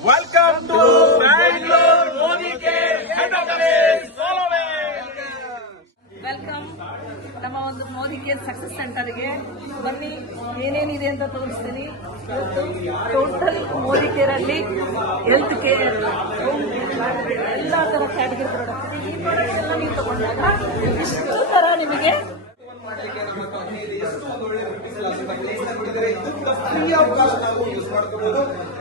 Welcome to Bangalore Modicare Head Office. Follow me. Welcome ನಮ್ಮ ಒಂದು Modicare success ಸೆಂಟರ್ಗೆ ಬನ್ನಿ, ಏನೇನಿದೆ ಅಂತ ತೋರಿಸ್ತೀನಿ. ಇವತ್ತು ಟೋಟಲ್ ಮೋದಿಕೇರ್ ಅಲ್ಲಿ ಹೆಲ್ತ್ ಕೇರ್ ಎಲ್ಲ ತರ ಕ್ಯಾಟಗರಿ ಪ್ರಾಡಕ್ಟ್, ಈ ಪ್ರಾಡಕ್ಟ್ ಎಲ್ಲ ನೀವು ತಗೊಂಡಾಗ ಇಷ್ಟು ತರ ನಿಮಗೆ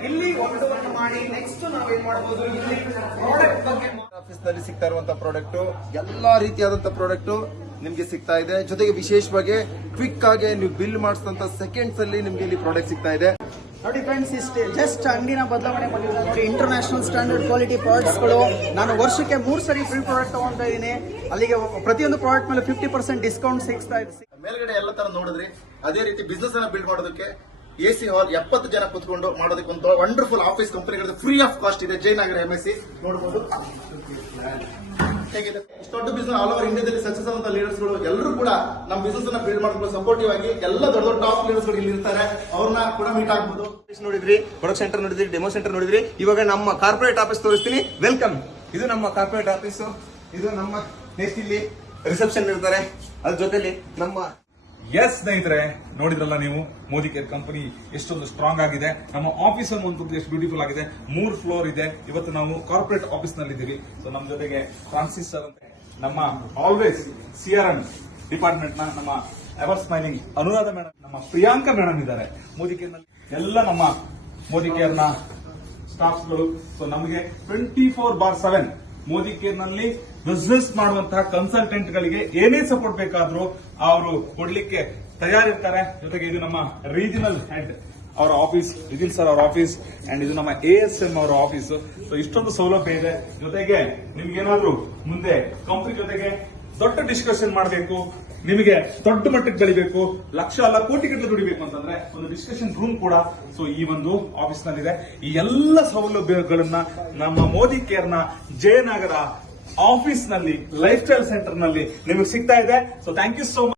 ಇಲ್ಲಿ ಒಂದನ್ನು ಮಾಡಿ ನೆಕ್ಸ್ಟ್ ನಾವೇನ್ ಮಾಡಬಹುದು, ಇಲ್ಲಿ ಪ್ರಾಡಕ್ಟ್ ಬಗ್ಗೆ ಆಫೀಸ್ ನಲ್ಲಿ ಸಿಗ್ತಾ ಇರುವಂತಹ ಪ್ರಾಡಕ್ಟ್ ಎಲ್ಲಾ ರೀತಿಯಾದಂತಹ ಪ್ರಾಡಕ್ಟ್ ನಿಮ್ಗೆ ಸಿಗ್ತಾ ಇದೆ. ಜೊತೆಗೆ ವಿಶೇಷವಾಗಿ ಕ್ವಿಕ್ ಆಗಿ ನೀವು ಬಿಲ್ ಮಾಡಿಸಿದಂತ ಸೆಕೆಂಡ್ಸ್ ಅಲ್ಲಿ ನಿಮ್ಗೆ ಇಲ್ಲಿ ಪ್ರಾಡಕ್ಟ್ ಸಿಗ್ತಾ ಇದೆ. ನೋಡಿ ಫ್ರೆಂಡ್ಸ್, ಇಷ್ಟೇ ಜಸ್ಟ್ ಅಂಗಡಿನ ಬದಲಾವಣೆ ಮಾಡಿಲ್ಲ ನೋಡಿ. ಇಂಟರ್ನ್ಯಾಷನಲ್ ಸ್ಟ್ಯಾಂಡರ್ಡ್ ಕ್ವಾಲಿಟಿ ಪ್ರಾಡಕ್ಟ್ಸ್ ಗಳು. ನಾನು ವರ್ಷಕ್ಕೆ 3 ಸರಿ ಫ್ರೀ ಪ್ರಾಡಕ್ಟ್ ತಗೊಂತಾ ಇದ್ದೀನಿ. ಅಲ್ಲಿಗೆ ಪ್ರತಿಯೊಂದು ಪ್ರಾಡಕ್ಟ್ ಮೇಲೆ 50% ಡಿಸ್ಕೌಂಟ್ ಸಿಗ್ತಾ ಇದೆ. ಮೇಲ್ಗಡೆ ಎಲ್ಲ ತರ ನೋಡಿದ್ರಿ. ಅದೇ ರೀತಿ ಬಿಸ್ನೆಸ್ ಅನ್ನ ಬಿಲ್ಡ್ ಮಾಡೋದಕ್ಕೆ ಎಸಿ ಹಾಲ್ 70 ಜನ ಕುತ್ಕೊಂಡು ಮಾಡೋದಕ್ಕೆ ಒಂದು ವಂಡರ್ಫುಲ್ ಆಫೀಸ್ ಕಂಪನಿಗಳು ಫ್ರೀ ಆಫ್ ಕಾಸ್ಟ್ ಇದೆ. ಜಯನಗರ ಎಂಎಸ್ಸಿ ನೋಡಬಹುದು ಹೇಗಿದೆ. ಇಷ್ಟು ದೊಡ್ಡ ಬಿಸ್ನೆಸ್ ಆಲ್ ಓವರ್ ಇಂಡಿಯಾದಲ್ಲಿ ಸಕ್ಸಸ್ ಆದಂತ ಲೀಡರ್ಸ್ ಗಳು ಎಲ್ಲರೂ ಕೂಡ ನಮ್ಮ ಬಿಸ್ನೆಸ್ ಅನ್ನ ಬಿಲ್ಡ್ ಮಾಡ್ಕೊಂಡು ಸಪೋರ್ಟಿವ್ ಆಗಿ ಎಲ್ಲ ದೊಡ್ಡ ದೊಡ್ಡ ಟಾಪ್ ಲೀಡರ್ಸ್ ಗಳು ಇಲ್ಲಿ ಇರ್ತಾರೆ. ಅವ್ರನ್ನ ಕೂಡ ಮೀಟ್ ಆಗ್ಬಹುದು. ನೋಡಿದ್ರಿ, ಪ್ರೊಡಕ್ಟ್ ಸೆಂಟರ್ ನೋಡಿದ್ರಿ, ಡೆಮೋ ಸೆಂಟರ್ ನೋಡಿದ್ರಿ. ಇವಾಗ ನಮ್ಮ ಕಾರ್ಪೊರೇಟ್ ಆಫೀಸ್ ತೋರಿಸ್ತೀನಿ. ವೆಲ್ಕಮ್. ಇದು ನಮ್ಮ ಕಾರ್ಪೊರೇಟ್ ಆಫೀಸ್. ಇದು ನಮ್ಮ ನೆಕ್ಸ್ಟ್ ಇಲ್ಲಿ ರಿಸೆಪ್ಷನ್ ಇರ್ತಾರೆ. ಅದ್ರ ಜೊತೆಲಿ ನಮ್ಮ ಎಸ್ ಸ್ನೇಹಿತರೆ, ನೋಡಿದ್ರಲ್ಲ ನೀವು ಮೋದಿಕೇರ್ ಕಂಪನಿ ಎಷ್ಟೊಂದು ಸ್ಟ್ರಾಂಗ್ ಆಗಿದೆ. ನಮ್ಮ ಆಫೀಸ್ ಅನ್ನುವಂಥದ್ದು ಎಷ್ಟು ಬ್ಯೂಟಿಫುಲ್ ಆಗಿದೆ. 3 ಫ್ಲೋರ್ ಇದೆ. ಇವತ್ತು ನಾವು ಕಾರ್ಪೊರೇಟ್ ಆಫೀಸ್ ನಲ್ಲಿ ಇದ್ದೀವಿ. ಸೊ ನಮ್ಮ ಜೊತೆಗೆ ಫ್ರಾನ್ಸಿಸ್ ಸರ್ ಅಂತ, ನಮ್ಮ ಆಲ್ವೇಸ್ CRM ಡಿಪಾರ್ಟ್ಮೆಂಟ್ ನ ನಮ್ಮ ಎವರ್ ಸ್ಮೈಲಿಂಗ್ ಅನುರಾಧ ಮೇಡಮ್, ನಮ್ಮ ಪ್ರಿಯಾಂಕಾ ಮೇಡಮ್ ಇದ್ದಾರೆ. ಮೋದಿಕೇರ್ ನಲ್ಲಿ ಎಲ್ಲ ನಮ್ಮ ಮೋದಿಕೇರ್ ನ ಸ್ಟಾಫ್ಸ್ ಗಳು. ಸೊ ನಮಗೆ 24/7 ಮೋದಿಕೇರ್ ನಲ್ಲಿ ಬಿಸ್ನೆಸ್ ಮಾಡುವಂತಹ ಕನ್ಸಲ್ಟೆಂಟ್ ಗಳಿಗೆ ಏನೇ ಸಪೋರ್ಟ್ ಬೇಕಾದ್ರೂ ಅವರು ಕೊಡ್ಲಿಕ್ಕೆ ತಯಾರಿರ್ತಾರೆ. ಜೊತೆಗೆ ಇದು ನಮ್ಮ ರೀಜನಲ್ ಹೆಡ್ ಅವರ ಆಫೀಸ್, ವಿಜಿಲ್ ಸರ್ ಅವರ ಆಫೀಸ್, ಅಂಡ್ ಇದು ನಮ್ಮ ASM ಅವರ ಆಫೀಸ್. ಸೊ ಇಷ್ಟೊಂದು ಸೌಲಭ್ಯ ಇದೆ. ಜೊತೆಗೆ ನಿಮ್ಗೇನಾದ್ರೂ ಮುಂದೆ ಕಂಪನಿ ಜೊತೆಗೆ ದೊಡ್ಡ ಡಿಸ್ಕಷನ್ ಮಾಡಬೇಕು, ನಿಮಗೆ ದೊಡ್ಡ ಮಟ್ಟಕ್ಕೆ ಬೆಳಿಬೇಕು, ಲಕ್ಷ ಅಲ್ಲ ಕೋಟಿ ಗಟ್ಟಲೆ ದುಡಿಬೇಕು ಅಂತಂದ್ರೆ ಒಂದು ಡಿಸ್ಕಷನ್ ರೂಮ್ ಕೂಡ ಸೊ ಈ ಒಂದು ಆಫೀಸ್ ನಲ್ಲಿದೆ. ಈ ಎಲ್ಲ ಸೌಲಭ್ಯಗಳನ್ನ ನಮ್ಮ ಮೋದಿಕೇರ್ ನ ಜಯನಗರ ಆಫೀಸ್ ನಲ್ಲಿ, ಲೈಫ್ ಸ್ಟೈಲ್ ಸೆಂಟರ್ ನಲ್ಲಿ ನಿಮಗೆ ಸಿಗ್ತಾ ಇದೆ. So thank you so much.